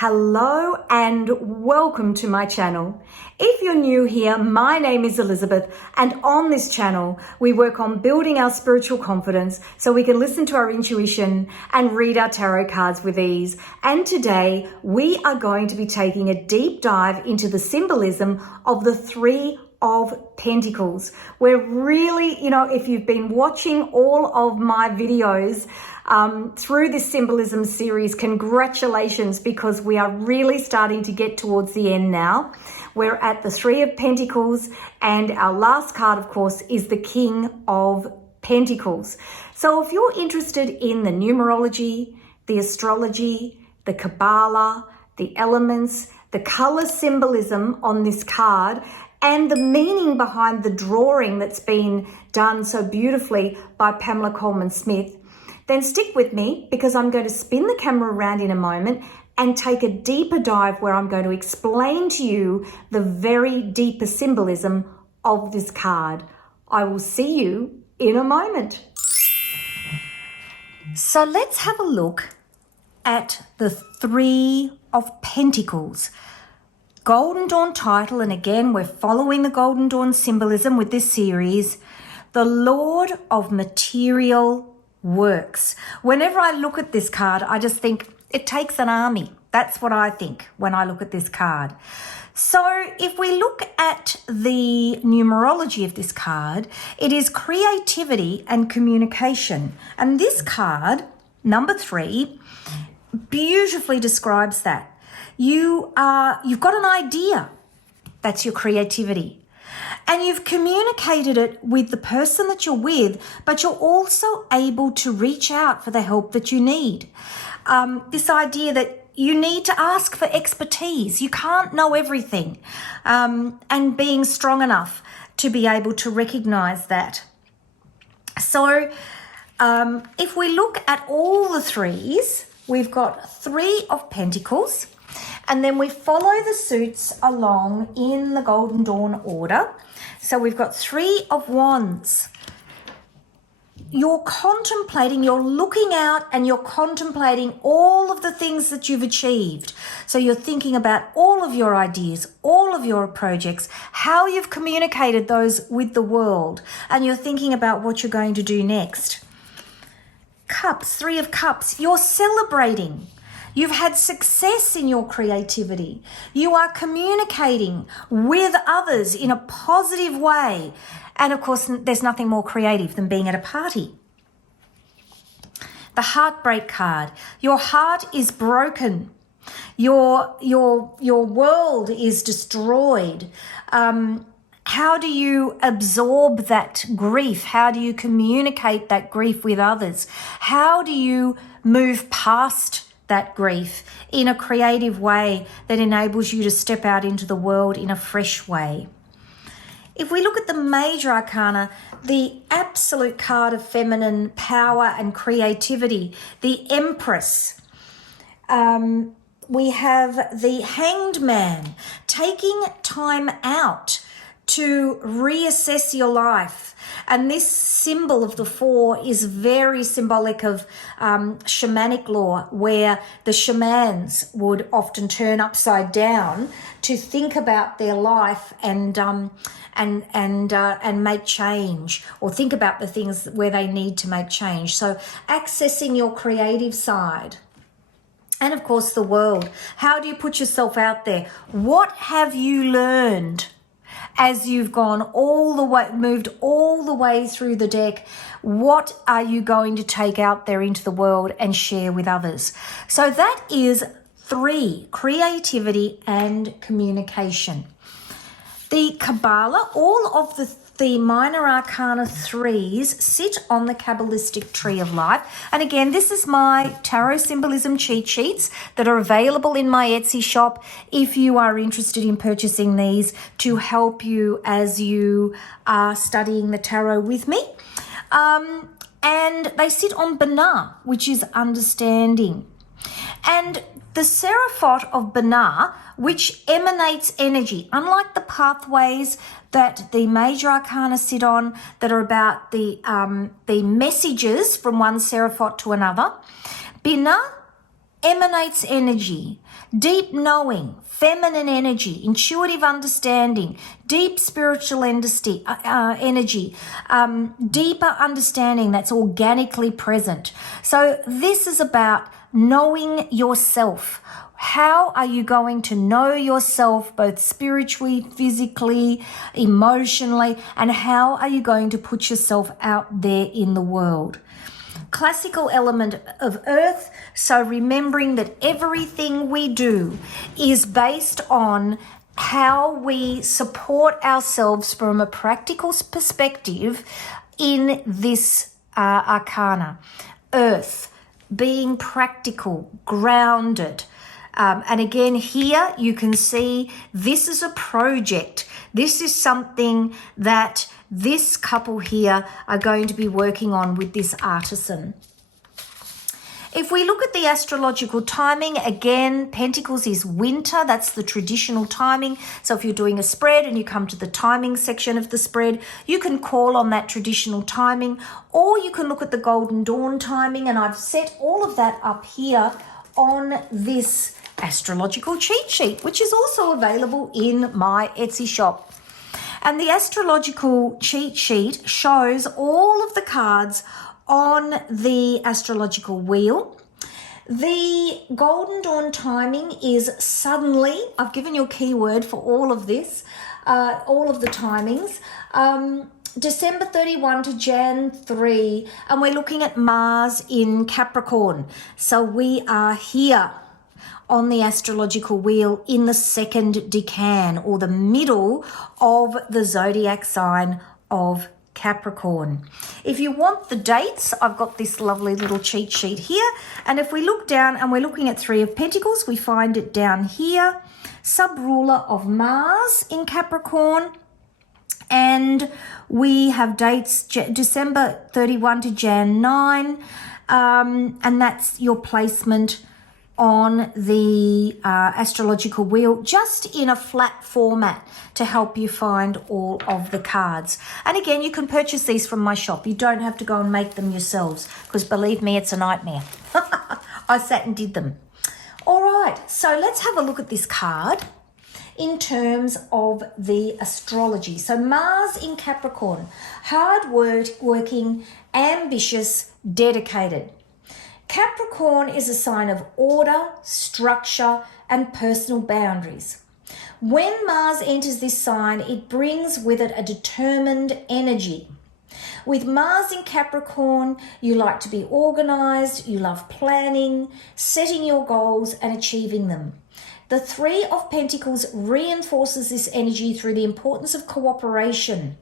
Hello and welcome to my channel. If you're new here, my name is Elizabeth, and on this channel we work on building our spiritual confidence so we can listen to our intuition and read our tarot cards with ease. And today we are going to be taking a deep dive into the symbolism of the Three of Pentacles. We're really, if you've been watching all of my videos through this symbolism series, congratulations, because we are really starting to get towards the end now. We're at the Three of Pentacles, and our last card, of course, is the King of Pentacles. So if you're interested in the numerology, the astrology, the Kabbalah, the elements, the color symbolism on this card, and the meaning behind the drawing that's been done so beautifully by Pamela Coleman Smith, then stick with me, because I'm going to spin the camera around in a moment and take a deeper dive where I'm going to explain to you the very deeper symbolism of this card. I will see you in a moment. So let's have a look at the Three of Pentacles. Golden Dawn title, and again we're following the Golden Dawn symbolism with this series, the Lord of Material Works. Whenever I look at this card, I just think it takes an army. That's what I think when I look at this card. So if we look at the numerology of this card, it is creativity and communication. And this card, number 3, beautifully describes that. You've got an idea. That's your creativity. And you've communicated it with the person that you're with, but you're also able to reach out for the help that you need. This idea that you need to ask for expertise. You can't know everything. And being strong enough to be able to recognize that. So if we look at all the threes, we've got Three of Pentacles. And then we follow the suits along in the Golden Dawn order. So we've got Three of Wands. You're contemplating, you're looking out and you're contemplating all of the things that you've achieved. So you're thinking about all of your ideas, all of your projects, how you've communicated those with the world, and you're thinking about what you're going to do next. Cups, Three of Cups, you're celebrating. You've had success in your creativity. You are communicating with others in a positive way. And of course, there's nothing more creative than being at a party. The Heartbreak card. Your heart is broken. Your world is destroyed. How do you absorb that grief? How do you communicate that grief with others? How do you move past that grief in a creative way that enables you to step out into the world in a fresh way? If we look at the major arcana, the absolute card of feminine power and creativity, the Empress, we have the Hanged Man, taking time out to reassess your life. And this symbol of the 4 is very symbolic of shamanic lore, where the shamans would often turn upside down to think about their life and make change, or think about the things where they need to make change. So accessing your creative side. And of course the world. How do you put yourself out there? What have you learned as you've gone all the way, moved all the way through the deck? What are you going to take out there into the world and share with others? So that is 3, creativity and communication. The Kabbalah, all of the minor arcana 3s sit on the Kabbalistic tree of life. And again, this is my tarot symbolism cheat sheets that are available in my Etsy shop if you are interested in purchasing these to help you as you are studying the tarot with me. And they sit on Binah, which is understanding. And the Seraphot of Binah, which emanates energy, unlike the pathways that the major arcana sit on that are about the messages from one Seraphot to another. Binah emanates energy, deep knowing, feminine energy, intuitive understanding, deep spiritual energy, deeper understanding that's organically present. So this is about knowing yourself. How are you going to know yourself both spiritually, physically, emotionally, and how are you going to put yourself out there in the world? Classical element of earth, so remembering that everything we do is based on how we support ourselves from a practical perspective in this arcana. Earth, being practical, grounded. And again, here you can see this is a project. This is something that this couple here are going to be working on with this artisan. If we look at the astrological timing, again, Pentacles is winter. That's the traditional timing. So if you're doing a spread and you come to the timing section of the spread, you can call on that traditional timing, or you can look at the Golden Dawn timing. And I've set all of that up here on this astrological cheat sheet, which is also available in my Etsy shop. And the astrological cheat sheet shows all of the cards on the astrological wheel. The Golden Dawn timing is suddenly. I've given you a keyword for all of this, all of the timings. December 31 to Jan 3, and we're looking at Mars in Capricorn. So we are here on the astrological wheel in the second decan, or the middle of the zodiac sign of Capricorn. If you want the dates, I've got this lovely little cheat sheet here. And if we look down and we're looking at Three of Pentacles, we find it down here, sub-ruler of Mars in Capricorn. And we have dates December 31 to Jan 9. And that's your placement on the astrological wheel, just in a flat format to help you find all of the cards. And again, you can purchase these from my shop. You don't have to go and make them yourselves, because believe me, it's a nightmare. I sat and did them. All right, so let's have a look at this card in terms of the astrology. So Mars in Capricorn, hard working, ambitious, dedicated. Capricorn is a sign of order, structure, and personal boundaries. When Mars enters this sign, it brings with it a determined energy. With Mars in Capricorn, you like to be organized, you love planning, setting your goals, and achieving them. The Three of Pentacles reinforces this energy through the importance of cooperation.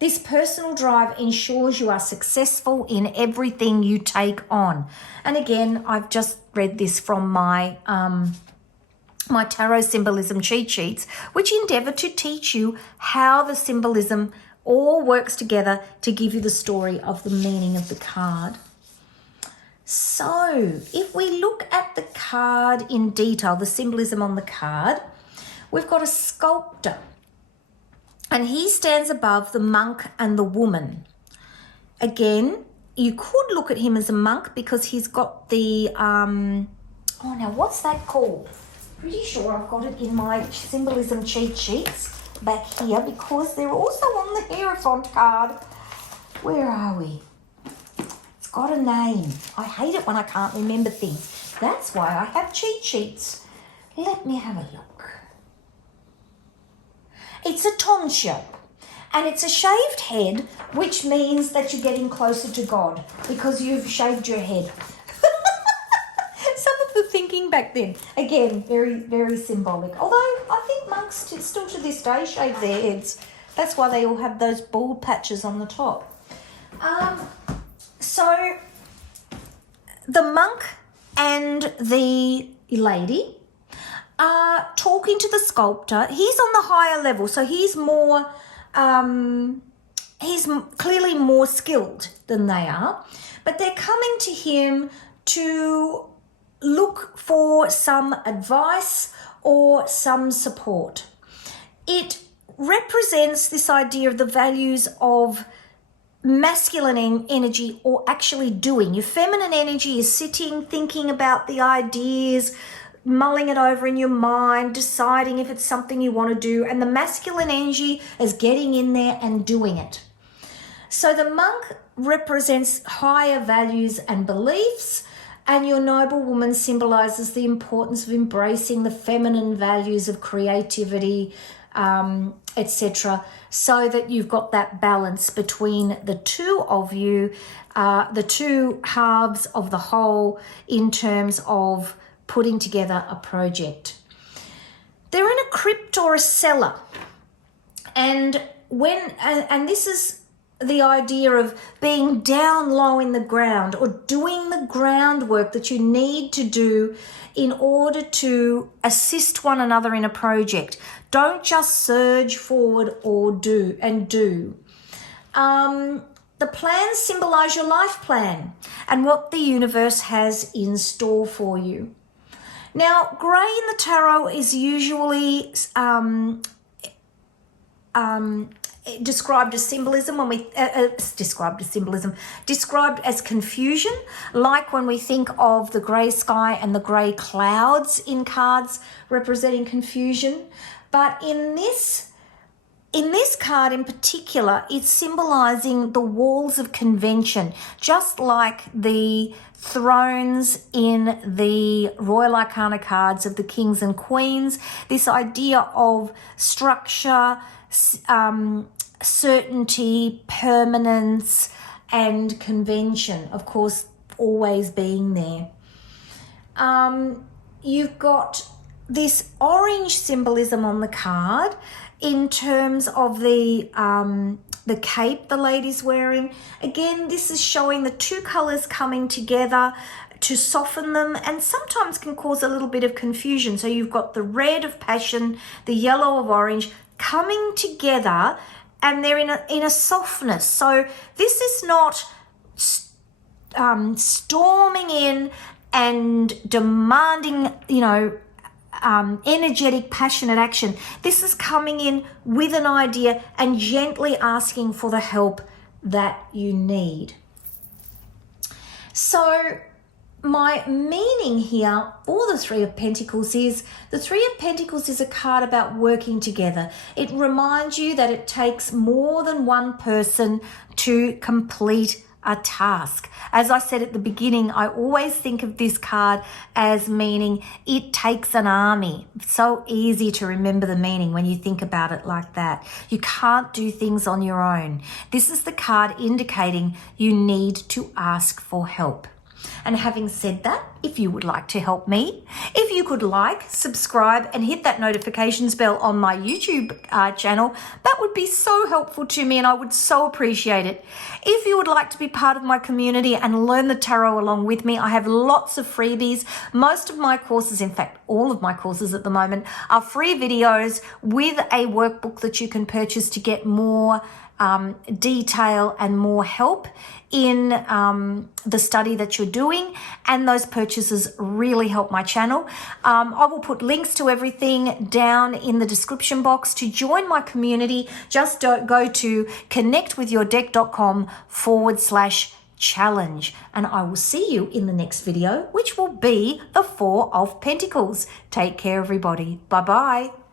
This personal drive ensures you are successful in everything you take on. And again, I've just read this from my my tarot symbolism cheat sheets, which endeavor to teach you how the symbolism all works together to give you the story of the meaning of the card. So if we look at the card in detail, the symbolism on the card, we've got a sculptor. And he stands above the monk and the woman. Again, you could look at him as a monk because he's got the, now what's that called? Pretty sure I've got it in my symbolism cheat sheets back here, because they're also on the Hierophant card. Where are we? It's got a name. I hate it when I can't remember things. That's why I have cheat sheets. Let me have a look. It's a tonsure, and it's a shaved head, which means that you're getting closer to God because you've shaved your head. Some of the thinking back then, again, very, very symbolic. Although I think monks still to this day shave their heads. That's why they all have those bald patches on the top. So the monk and the lady are talking to the sculptor. He's on the higher level, so he's more, he's clearly more skilled than they are, but they're coming to him to look for some advice or some support. It represents this idea of the values of masculine energy or actually doing. Your feminine energy is sitting, thinking about the ideas, mulling it over in your mind, deciding if it's something you want to do. And the masculine energy is getting in there and doing it. So the monk represents higher values and beliefs, and your noble woman symbolizes the importance of embracing the feminine values of creativity, etc., so that you've got that balance between the two of you, the two halves of the whole in terms of putting together a project. They're in a crypt or a cellar, and this is the idea of being down low in the ground or doing the groundwork that you need to do in order to assist one another in a project. Don't just surge forward or do. The plans symbolize your life plan and what the universe has in store for you. Now, grey in the tarot is usually described as symbolism described as confusion, like when we think of the grey sky and the grey clouds in cards representing confusion. But in this card in particular, it's symbolizing the walls of convention, just like the thrones in the Royal Arcana cards of the kings and queens. This idea of structure, certainty, permanence, and convention, of course, always being there. You've got this orange symbolism on the card in terms of the cape the lady's wearing. Again, this is showing the two colors coming together to soften them, and sometimes can cause a little bit of confusion. So you've got the red of passion, the yellow of orange coming together, and they're in a softness. So this is not storming in and demanding, energetic, passionate action. This is coming in with an idea and gently asking for the help that you need. So my meaning here for the Three of Pentacles is, the Three of Pentacles is a card about working together. It reminds you that it takes more than one person to complete a task. As I said at the beginning, I always think of this card as meaning it takes an army. So easy to remember the meaning when you think about it like that. You can't do things on your own. This is the card indicating you need to ask for help. And having said that, if you would like to help me, if you could like, subscribe, and hit that notifications bell on my YouTube channel, that would be so helpful to me and I would so appreciate it. If you would like to be part of my community and learn the tarot along with me, I have lots of freebies. Most of my courses, in fact, all of my courses at the moment, are free videos with a workbook that you can purchase to get more detail and more help in the study that you're doing, and those purchases really help my channel. I will put links to everything down in the description box. To join my community, just go to connectwithyourdeck.com/challenge, and I will see you in the next video, which will be the Four of Pentacles. Take care, everybody. Bye-bye.